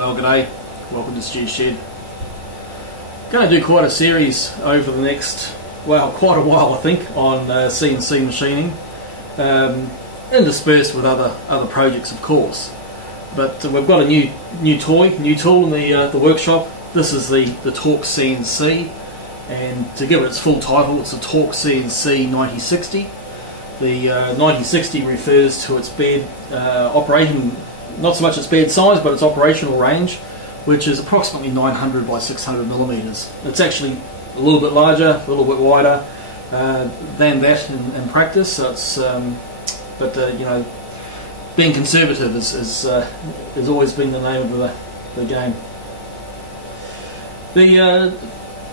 Well, g'day, welcome to Stu's Shed. Going to do quite a series over the next, well, quite a while I think, on CNC machining, interspersed with other projects of course. But we've got a new tool in the workshop. This is the Torque CNC, and to give it its full title, it's a Torque CNC 9060. The 9060 refers to its bed operating, not so much its bed size, but its operational range, which is approximately 900 by 600 millimeters. It's actually a little bit larger, a little bit wider than that in practice. So it's, you know, being conservative has always been the name of the game.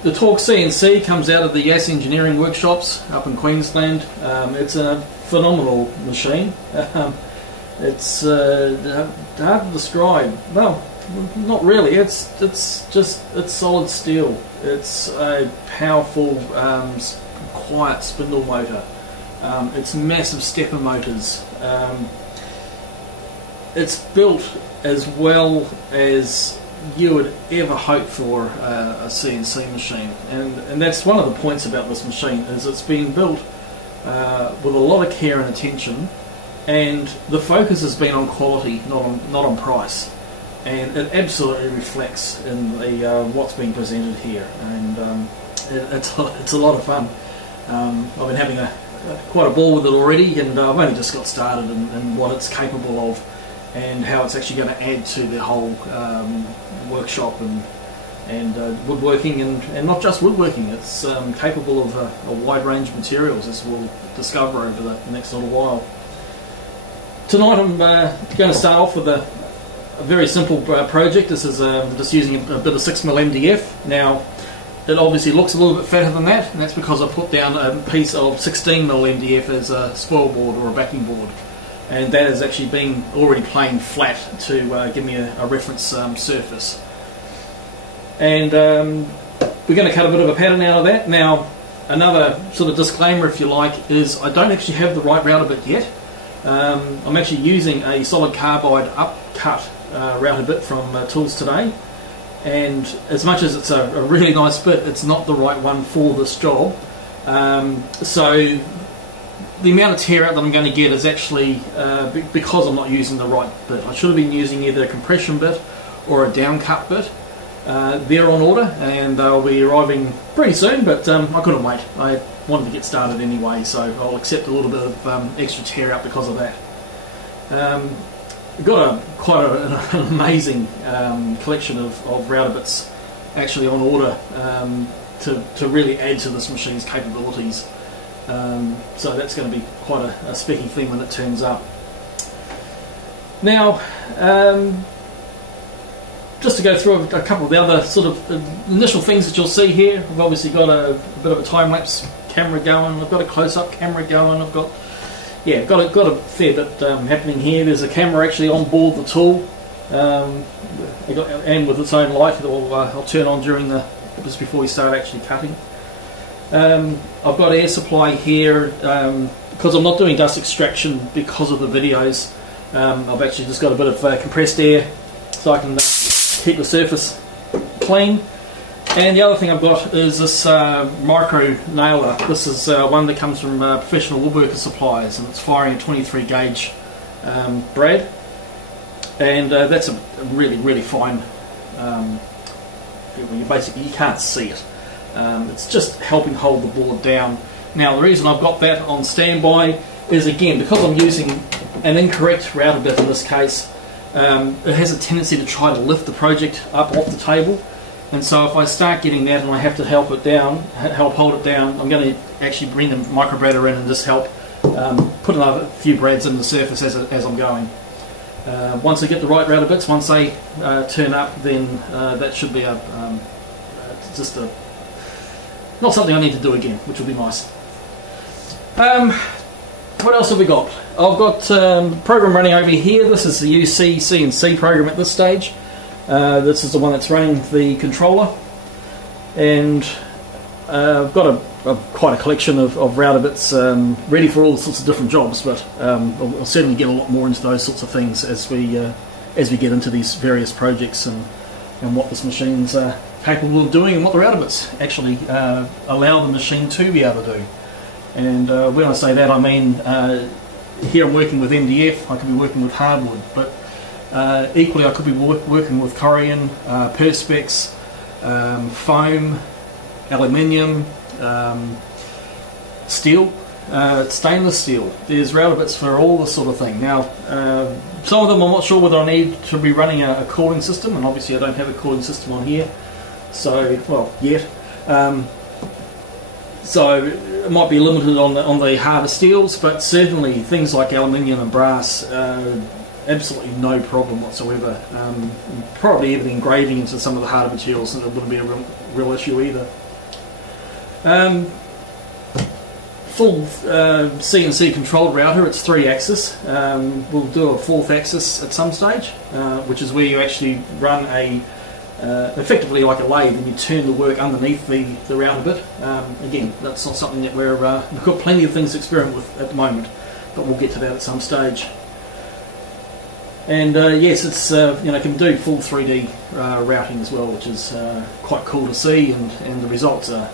The Torque CNC comes out of the Yass Engineering workshops up in Queensland. It's a phenomenal machine. It's hard to describe. Well, not really. It's solid steel. It's a powerful, quiet spindle motor. It's massive stepper motors. It's built as well as you would ever hope for a CNC machine, and that's one of the points about this machine, is it's been built with a lot of care and attention, and the focus has been on quality, not on price, and it absolutely reflects in the what's being presented here, and it's a lot of fun. I've been having quite a ball with it already, and I've only just got started in what it's capable of, and how it's actually going to add to the whole workshop and woodworking, and not just woodworking. It's capable of a wide range of materials, as we'll discover over the next little while. Tonight I'm going to start off with a very simple project. This is just using a bit of 6mm MDF. Now, it obviously looks a little bit fatter than that, and that's because I put down a piece of 16mm MDF as a spoil board or a backing board. And that is actually being already planed flat to give me a reference surface. And we're going to cut a bit of a pattern out of that. Now, another sort of disclaimer, if you like, is I don't actually have the right router bit yet. I'm actually using a solid carbide upcut router bit from Tools Today, and as much as it's a really nice bit, it's not the right one for this job. So the amount of tear out that I'm going to get is actually because I'm not using the right bit. I should have been using either a compression bit or a down cut bit. They're on order and they'll be arriving pretty soon, but I couldn't wait. I wanted to get started anyway, so I'll accept a little bit of extra tear out because of that. I've got quite an amazing collection of router bits actually on order to really add to this machine's capabilities. So that's going to be quite a specky thing when it turns up. Now, just to go through a couple of the other sort of initial things that you'll see here, I've obviously got a bit of a time-lapse camera going, I've got a close-up camera going, I've got a fair bit happening here. There's a camera actually on board the tool, and with its own light. I'll turn on just before we start actually cutting. I've got air supply here because I'm not doing dust extraction because of the videos. I've actually just got a bit of compressed air so I can keep the surface clean. And the other thing I've got is this micro nailer. This is one that comes from Professional Woodworker Supplies, and it's firing a 23 gauge brad, and that's a really fine. Basically, you can't see it. It's just helping hold the board down. Now, the reason I've got that on standby is, again, because I'm using an incorrect router bit in this case. It has a tendency to try to lift the project up off the table, and so if I start getting that and I have to help hold it down, I'm going to actually bring the microbrader in and just help put another few brads in the surface as I'm going. Once I get the right router bits, once they turn up, then that should be not something I need to do again, which will be nice. What else have we got? I've got program running over here. This is the UC CNC program at this stage. This is the one that's running the controller, and I've got quite a collection of router bits ready for all sorts of different jobs, but I'll certainly get a lot more into those sorts of things as we as we get into these various projects and what this machine's capable of doing and what the router bits actually allow the machine to be able to do. And when I say that, I mean here I'm working with MDF, I could be working with hardwood, but equally I could be working with Corian, Perspex, foam, aluminium, steel, stainless steel. There's router bits for all this sort of thing. Now, some of them I'm not sure whether I need to be running a cooling system, and obviously I don't have a cooling system on here, so, well, yet. So it might be limited on the harder steels, but certainly things like aluminium and brass, absolutely no problem whatsoever. Probably even engraving into some of the harder materials, and it wouldn't be a real issue either. Full CNC controlled router, it's 3-axis. We'll do a 4th axis at some stage, which is where you actually run a effectively like a lathe, and you turn the work underneath the router bit. Again, that's not something that we've got plenty of things to experiment with at the moment, but we'll get to that at some stage. And yes, it's can do full 3D routing as well, which is quite cool to see, and the results are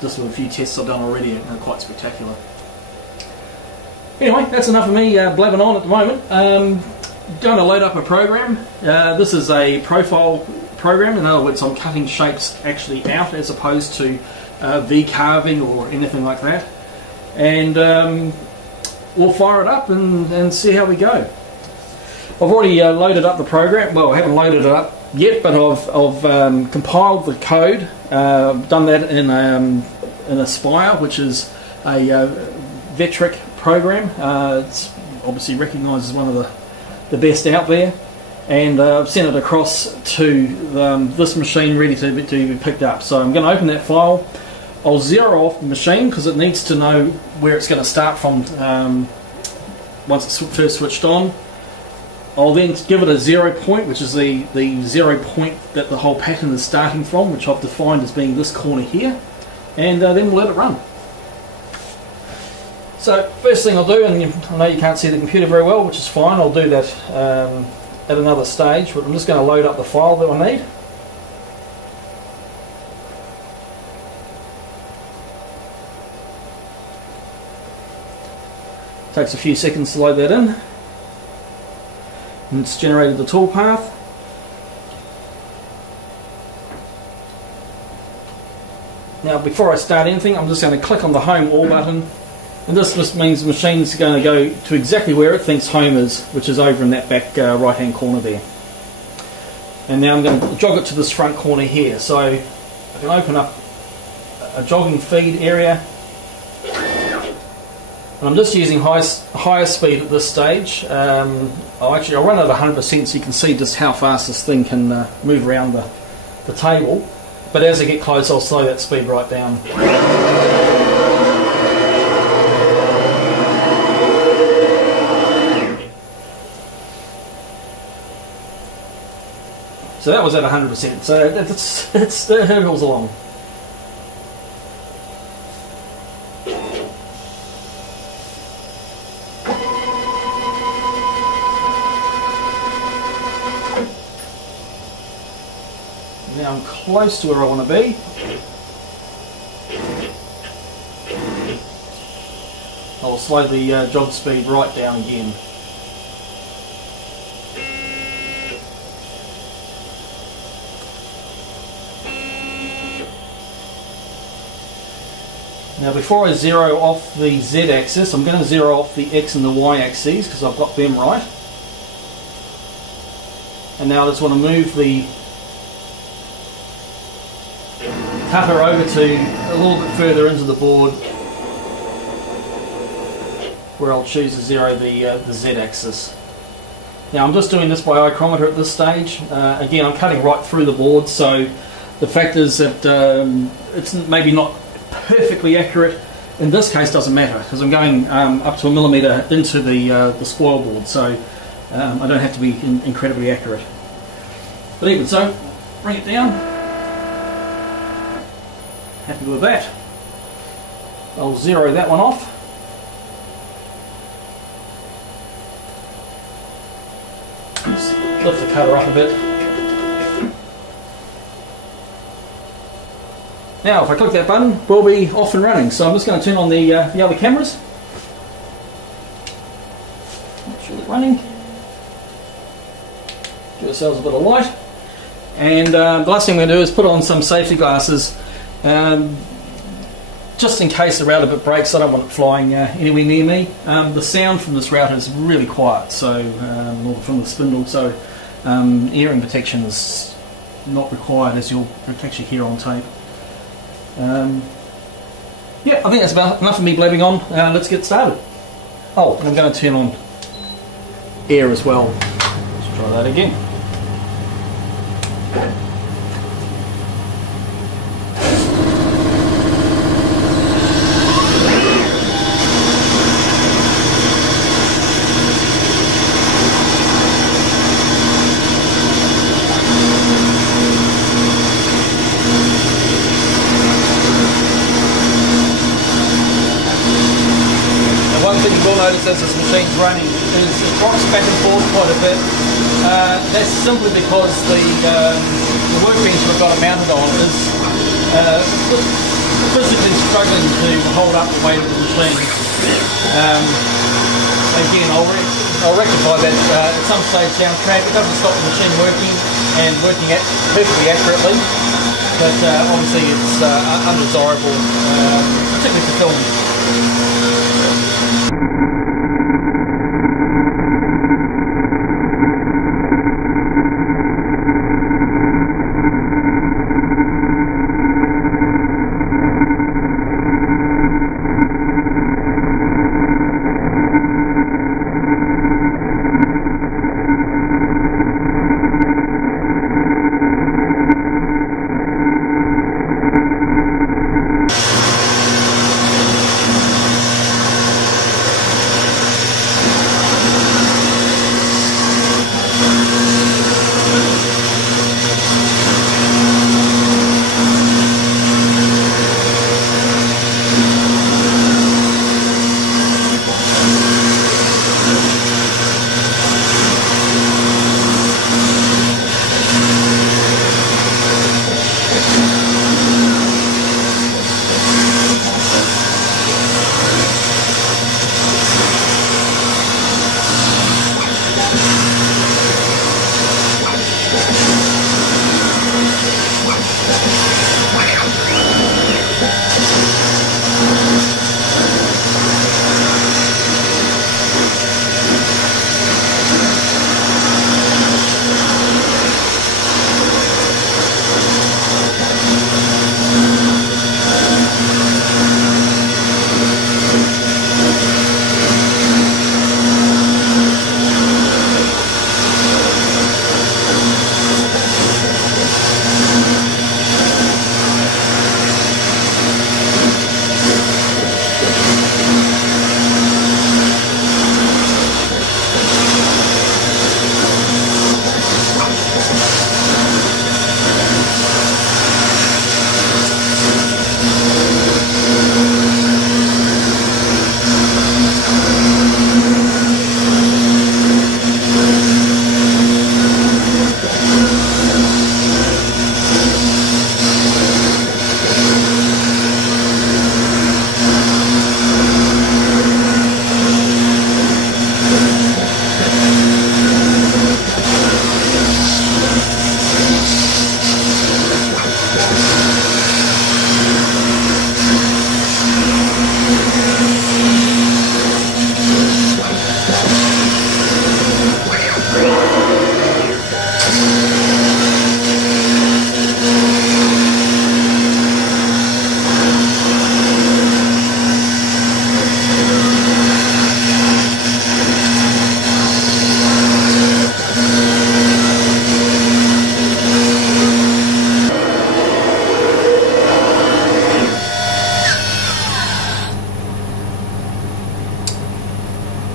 just with a few tests I've done already are quite spectacular. Anyway, that's enough of me blabbing on at the moment. Going to load up a program. This is a profile program. In other words, I'm cutting shapes actually out as opposed to V-carving or anything like that. And we'll fire it up and see how we go. I've already loaded up the program. Well, I haven't loaded it up yet, but I've compiled the code. Done that in a Spire, which is a Vectric program. It's obviously recognised as one of the best out there, and I've sent it across to this machine ready to be picked up. So I'm going to open that file. I'll zero off the machine because it needs to know where it's going to start from once it's first switched on. I'll then give it a 0 point, which is the 0 point that the whole pattern is starting from, which I've defined as being this corner here, and then we'll let it run. So first thing I'll do, and I know you can't see the computer very well, which is fine, I'll do that at another stage, but I'm just going to load up the file that I need. Takes a few seconds to load that in. And it's generated the toolpath. Now before I start anything, I'm just going to click on the home all button, and this just means the machine's going to go to exactly where it thinks home is, which is over in that back right hand corner there. And now I'm going to jog it to this front corner here, so I can open up a jogging feed area. And I'm just using higher speed at this stage. I'll run it at 100% so you can see just how fast this thing can move around the table. But as I get close, I'll slow that speed right down. So that was at 100%, so it hurtles along. Now I'm close to where I want to be. I'll slow the jog speed right down again. Now before I zero off the Z axis, I'm going to zero off the X and the Y axes because I've got them right. And now I just want to move the cutter over to a little bit further into the board where I'll choose to zero the Z axis. Now I'm just doing this by ichrometer at this stage. Again, I'm cutting right through the board, so the fact is that it's maybe not perfectly accurate. In this case doesn't matter because I'm going up to 1 millimetre into the spoil board, so I don't have to be incredibly accurate. But even so, bring it down. Happy with that. I'll zero that one off. Let's see. lift the cutter up a bit. Now if I click that button, we'll be off and running. So I'm just going to turn on the other cameras. Make sure they're running. Give ourselves a bit of light. And the last thing we're going to do is put on some safety glasses. Just in case the router bit breaks, I don't want it flying anywhere near me. The sound from this router is really quiet, so or from the spindle, so hearing protection is not required, as you'll actually hear on tape. Yeah, I think that's about enough of me blabbing on. Let's get started. Oh, and I'm going to turn on air as well. Let's try that again. Notice as this machine's running is it rocks back and forth quite a bit. That's simply because the workbench we've got it mounted on is physically struggling to hold up the weight of the machine. Again, I'll rectify that at some stage down the track. It doesn't stop the machine working and working perfectly accurately, but obviously it's undesirable, particularly for filming.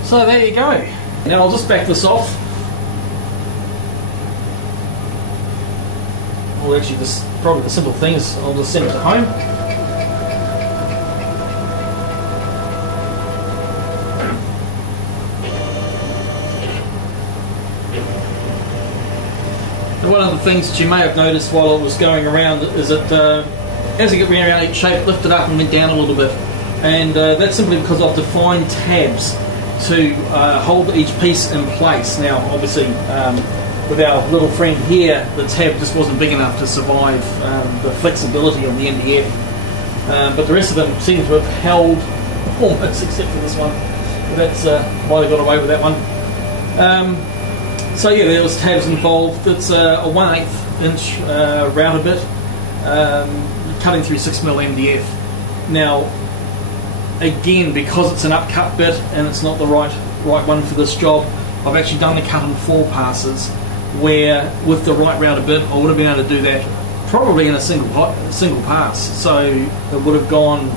So there you go. Now I'll just back this off. Well, actually, this probably the simple thing is I'll just send it to home. one of the things that you may have noticed while it was going around is that as it went around each shape, it lifted up and went down a little bit, and that's simply because I've defined tabs to hold each piece in place. Now obviously with our little friend here, the tab just wasn't big enough to survive the flexibility of the MDF, but the rest of them seem to have held almost, except for this one. But that's why they got away with that one. So yeah, there was tabs involved. It's a 1/8 inch router bit, cutting through 6mm MDF. Now, again, because it's an upcut bit and it's not the right one for this job, I've actually done the cut in 4 passes, where with the right router bit I would have been able to do that probably in a single pass. So it would have gone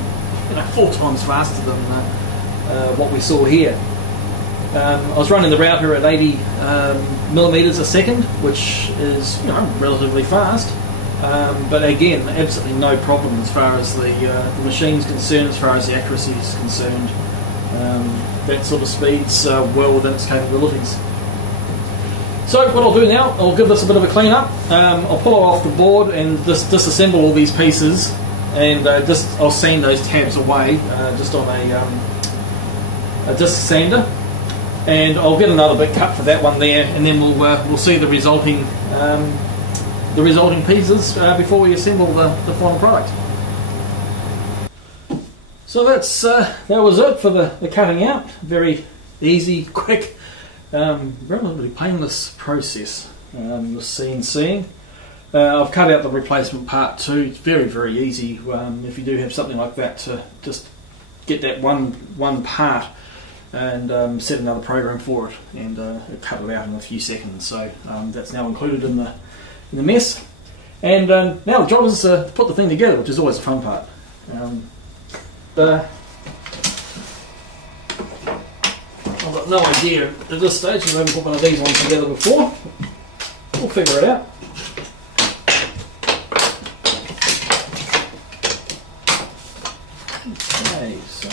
4 times faster than what we saw here. I was running the router at 80mm a second, which is relatively fast, but again, absolutely no problem as far as the machine's concerned, as far as the accuracy is concerned. That sort of speed's well within its capabilities. So what I'll do now, I'll give this a bit of a clean up. I'll pull it off the board and disassemble all these pieces, and I'll sand those tabs away just on a disc sander, and I'll get another bit cut for that one there, and then we'll see the resulting pieces before we assemble the final product. So that was it for the cutting out. Very easy, quick, relatively painless process. The CNCing. I've cut out the replacement part too. It's very easy if you do have something like that, to just get that one part and set another program for it, and cut it out in a few seconds. So that's now included in the mess, and now the job is to put the thing together, which is always the fun part. I've got no idea at this stage, because I haven't put one of these ones together before. We'll figure it out. Okay, so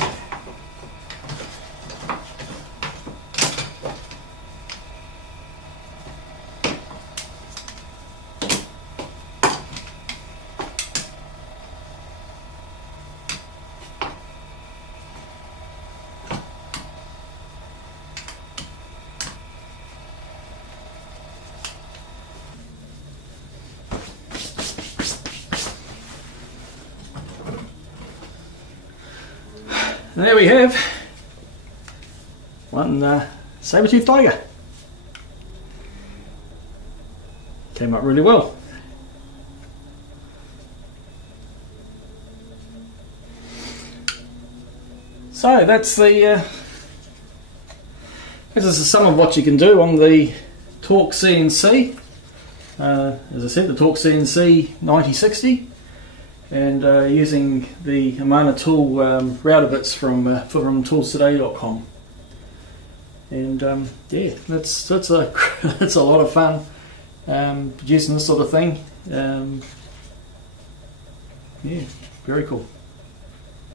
there we have one Sabretooth tiger. Came up really well. So that's this is some of what you can do on the Torque CNC. As I said, the Torque CNC 9060. And using the Amana tool router bits from toolstoday.com, and yeah, that's a that's a lot of fun producing this sort of thing. Yeah, very cool.